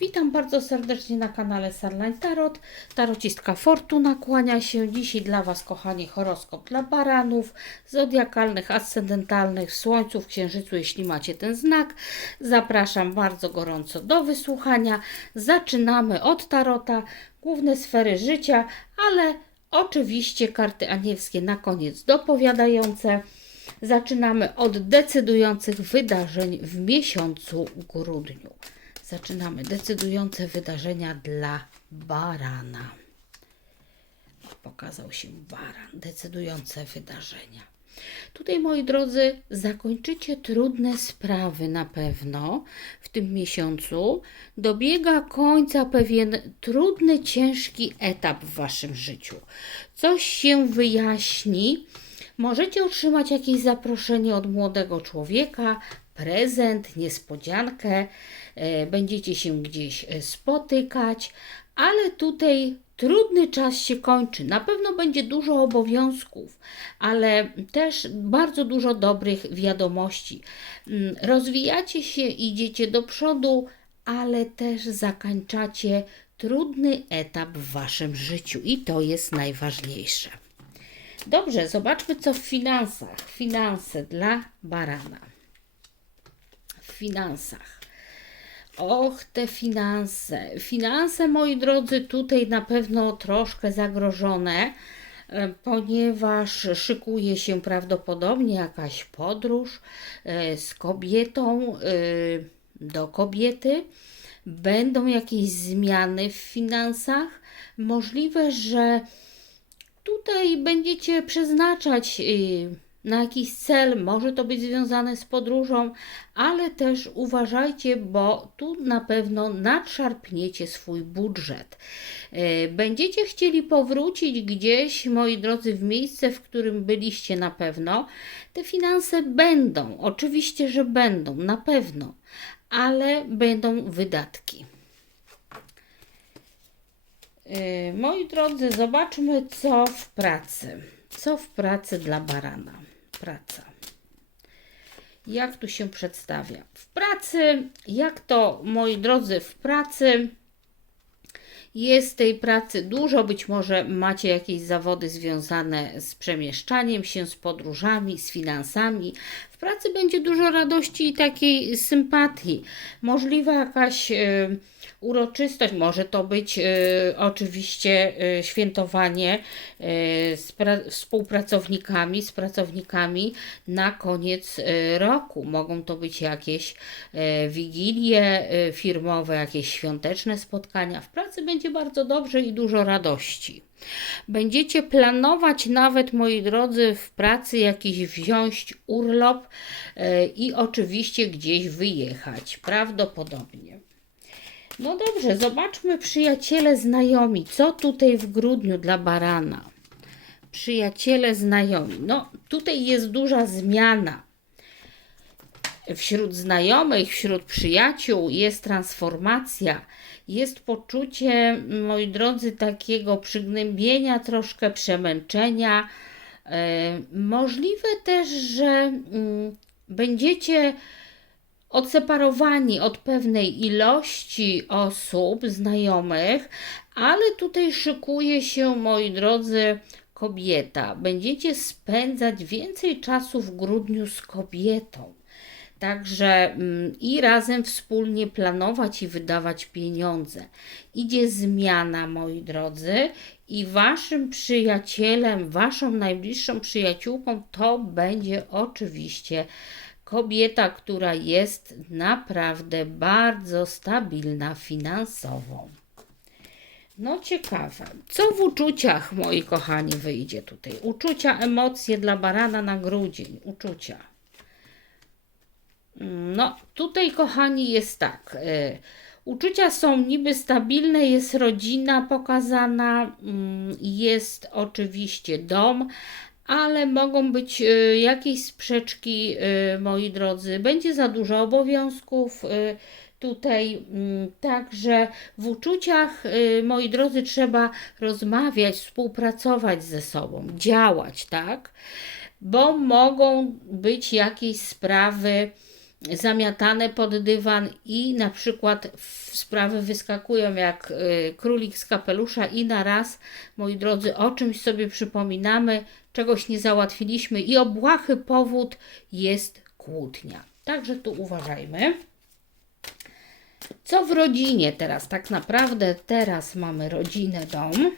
Witam bardzo serdecznie na kanale Starline Tarot. Tarocistka Fortuna kłania się. Dzisiaj dla Was, kochani, horoskop dla baranów, zodiakalnych, ascendentalnych, słońców, księżycu, jeśli macie ten znak. Zapraszam bardzo gorąco do wysłuchania. Zaczynamy od tarota, główne sfery życia, ale oczywiście karty anielskie na koniec dopowiadające. Zaczynamy od decydujących wydarzeń w miesiącu grudniu. Zaczynamy decydujące wydarzenia dla barana. Pokazał się baran. Decydujące wydarzenia. Tutaj, moi drodzy, zakończycie trudne sprawy na pewno w tym miesiącu. Dobiega końca pewien trudny, ciężki etap w waszym życiu. Coś się wyjaśni. Możecie otrzymać jakieś zaproszenie od młodego człowieka, prezent, niespodziankę, e, będziecie się gdzieś e, spotykać, ale tutaj trudny czas się kończy. Na pewno będzie dużo obowiązków, ale też bardzo dużo dobrych wiadomości. Mm, Rozwijacie się, idziecie do przodu, ale też zakończacie trudny etap w waszym życiu i to jest najważniejsze. Dobrze, zobaczmy co w finansach. Finanse dla barana. W finansach. Och, te finanse. Finanse, moi drodzy, tutaj na pewno troszkę zagrożone, e, ponieważ szykuje się prawdopodobnie jakaś podróż e, z kobietą e, do kobiety. Będą jakieś zmiany w finansach. Możliwe, że tutaj będziecie przeznaczać y, na jakiś cel, może to być związane z podróżą, ale też uważajcie, bo tu na pewno nadszarpniecie swój budżet. Y, Będziecie chcieli powrócić gdzieś, moi drodzy, w miejsce, w którym byliście na pewno. Te finanse będą, oczywiście, że będą, na pewno, ale będą wydatki. Yy, Moi drodzy, zobaczmy co w pracy. Co w pracy dla barana? Praca. Jak tu się przedstawia? W pracy, jak to, moi drodzy, w pracy jest tej pracy dużo, być może macie jakieś zawody związane z przemieszczaniem się, z podróżami, z finansami. W pracy będzie dużo radości i takiej sympatii. Możliwa jakaś y, uroczystość, może to być y, oczywiście y, świętowanie y, z pra- współpracownikami, z pracownikami na koniec y, roku. Mogą to być jakieś y, wigilie y, firmowe, jakieś świąteczne spotkania. W pracy będzie bardzo dobrze i dużo radości. Będziecie planować nawet, moi drodzy, w pracy jakiś wziąć urlop y, i oczywiście gdzieś wyjechać. Prawdopodobnie. No dobrze, zobaczmy przyjaciele, znajomi. Co tutaj w grudniu dla barana? Przyjaciele, znajomi. No tutaj jest duża zmiana. Wśród znajomych, wśród przyjaciół jest transformacja. Jest poczucie, moi drodzy, takiego przygnębienia, troszkę przemęczenia. E, możliwe też, że mm, będziecie odseparowani od pewnej ilości osób, znajomych, ale tutaj szykuje się, moi drodzy, kobieta. Będziecie spędzać więcej czasu w grudniu z kobietą. Także mm, i razem wspólnie planować i wydawać pieniądze. Idzie zmiana, moi drodzy, i waszym przyjacielem, waszą najbliższą przyjaciółką to będzie oczywiście kobieta, która jest naprawdę bardzo stabilna finansowo. No ciekawe. Co w uczuciach, moi kochani, wyjdzie tutaj? Uczucia, emocje dla barana na grudzień. Uczucia. No, tutaj, kochani, jest tak. y, Uczucia są niby stabilne, jest rodzina pokazana, mm, jest oczywiście dom, ale mogą być y, jakieś sprzeczki, y, moi drodzy. Będzie za dużo obowiązków. Tutaj mm, także w uczuciach, moi drodzy, trzeba rozmawiać, współpracować ze sobą, działać, tak? Bo mogą być jakieś sprawy, zamiatane pod dywan i na przykład sprawy wyskakują jak y, królik z kapelusza i na raz, moi drodzy, o czymś sobie przypominamy, czegoś nie załatwiliśmy i obłahy powód jest kłótnia. Także tu uważajmy. Co w rodzinie teraz? Tak naprawdę teraz mamy rodzinę, dom.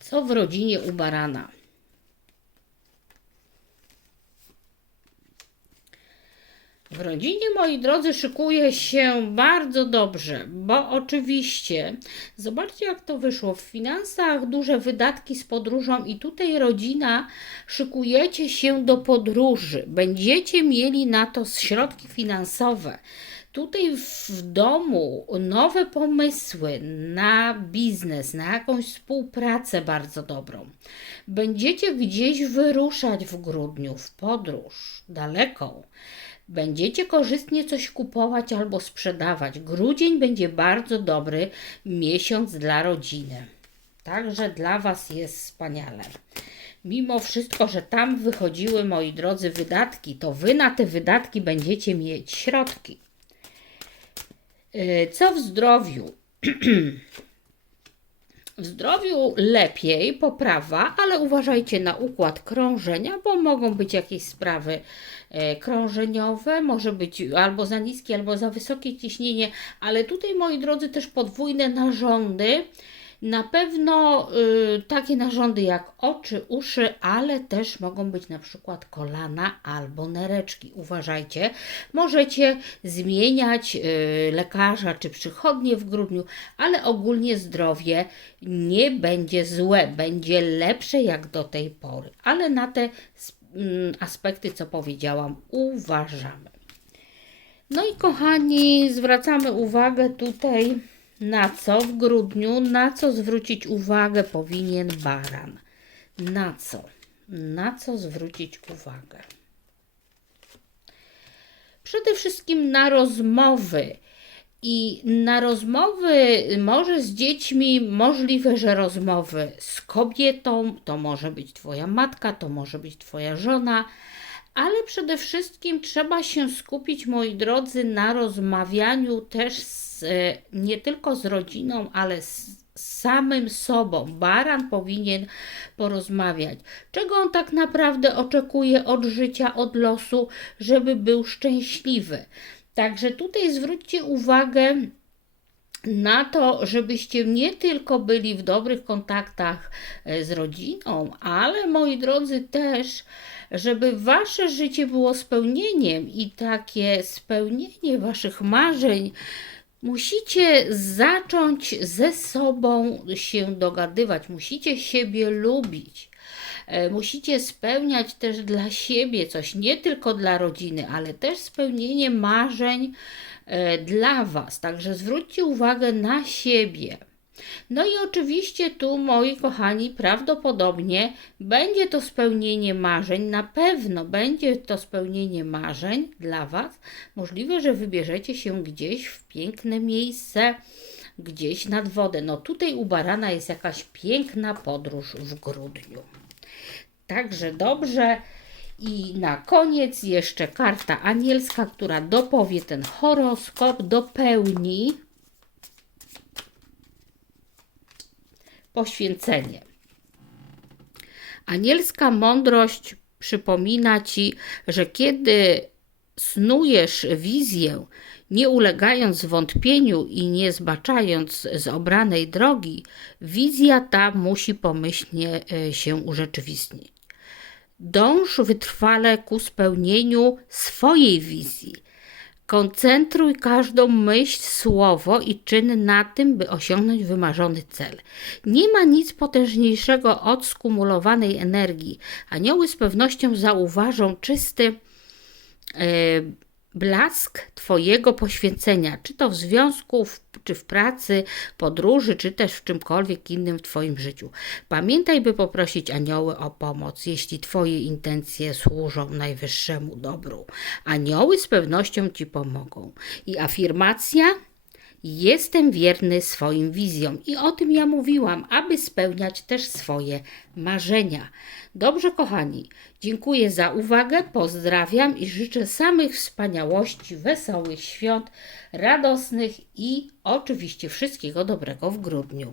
Co w rodzinie u barana? W rodzinie, moi drodzy, szykuje się bardzo dobrze, bo oczywiście, zobaczcie jak to wyszło. W finansach duże wydatki z podróżą i tutaj rodzina szykujecie się do podróży. Będziecie mieli na to środki finansowe. Tutaj w domu nowe pomysły na biznes, na jakąś współpracę bardzo dobrą. Będziecie gdzieś wyruszać w grudniu w podróż daleką. Będziecie korzystnie coś kupować albo sprzedawać. Grudzień będzie bardzo dobry miesiąc dla rodziny. Także dla Was jest wspaniale. Mimo wszystko, że tam wychodziły, moi drodzy, wydatki, to Wy na te wydatki będziecie mieć środki. Yy, Co w zdrowiu? W zdrowiu lepiej, poprawa, ale uważajcie na układ krążenia, bo mogą być jakieś sprawy e, krążeniowe, może być albo za niskie, albo za wysokie ciśnienie, ale tutaj, moi drodzy, też podwójne narządy. Na pewno y, takie narządy jak oczy, uszy, ale też mogą być na przykład kolana albo nereczki. Uważajcie, możecie zmieniać y, lekarza czy przychodnie w grudniu, ale ogólnie zdrowie nie będzie złe, będzie lepsze jak do tej pory. Ale na te mm, aspekty, co powiedziałam, uważamy. No i kochani, zwracamy uwagę tutaj na co w grudniu, na co zwrócić uwagę powinien baran. Na co? Na co zwrócić uwagę? Przede wszystkim na rozmowy. I na rozmowy, może z dziećmi, możliwe, że rozmowy z kobietą, to może być Twoja matka, to może być Twoja żona, ale przede wszystkim trzeba się skupić, moi drodzy, na rozmawianiu też z, e, nie tylko z rodziną, ale z z samym sobą. Baran powinien porozmawiać, czego on tak naprawdę oczekuje od życia, od losu, żeby był szczęśliwy. Także tutaj zwróćcie uwagę na to, żebyście nie tylko byli w dobrych kontaktach e, z rodziną, ale moi drodzy też, żeby wasze życie było spełnieniem i takie spełnienie waszych marzeń. Musicie zacząć ze sobą się dogadywać, musicie siebie lubić. E, Musicie spełniać też dla siebie coś, nie tylko dla rodziny, ale też spełnienie marzeń e, dla Was. Także zwróćcie uwagę na siebie. No i oczywiście tu, moi kochani, prawdopodobnie będzie to spełnienie marzeń, na pewno będzie to spełnienie marzeń dla Was. Możliwe, że wybierzecie się gdzieś w piękne miejsce, gdzieś nad wodę. No tutaj u barana jest jakaś piękna podróż w grudniu. Także dobrze. I na koniec jeszcze karta anielska, która dopowie ten horoskop, dopełni poświęcenie. Anielska mądrość przypomina ci, że kiedy snujesz wizję, nie ulegając wątpieniu i nie zbaczając z obranej drogi, wizja ta musi pomyślnie e, się urzeczywistnić. Dąż wytrwale ku spełnieniu swojej wizji. Koncentruj każdą myśl, słowo i czyn na tym, by osiągnąć wymarzony cel. Nie ma nic potężniejszego od skumulowanej energii. Anioły z pewnością zauważą czysty e, blask Twojego poświęcenia, czy to w związku, czy w pracy, podróży, czy też w czymkolwiek innym w Twoim życiu. Pamiętaj, by poprosić anioły o pomoc, jeśli Twoje intencje służą najwyższemu dobru. Anioły z pewnością Ci pomogą. I afirmacja. Jestem wierny swoim wizjom i o tym ja mówiłam, aby spełniać też swoje marzenia. Dobrze, kochani, dziękuję za uwagę, pozdrawiam i życzę samych wspaniałości, wesołych świąt, radosnych i oczywiście wszystkiego dobrego w grudniu.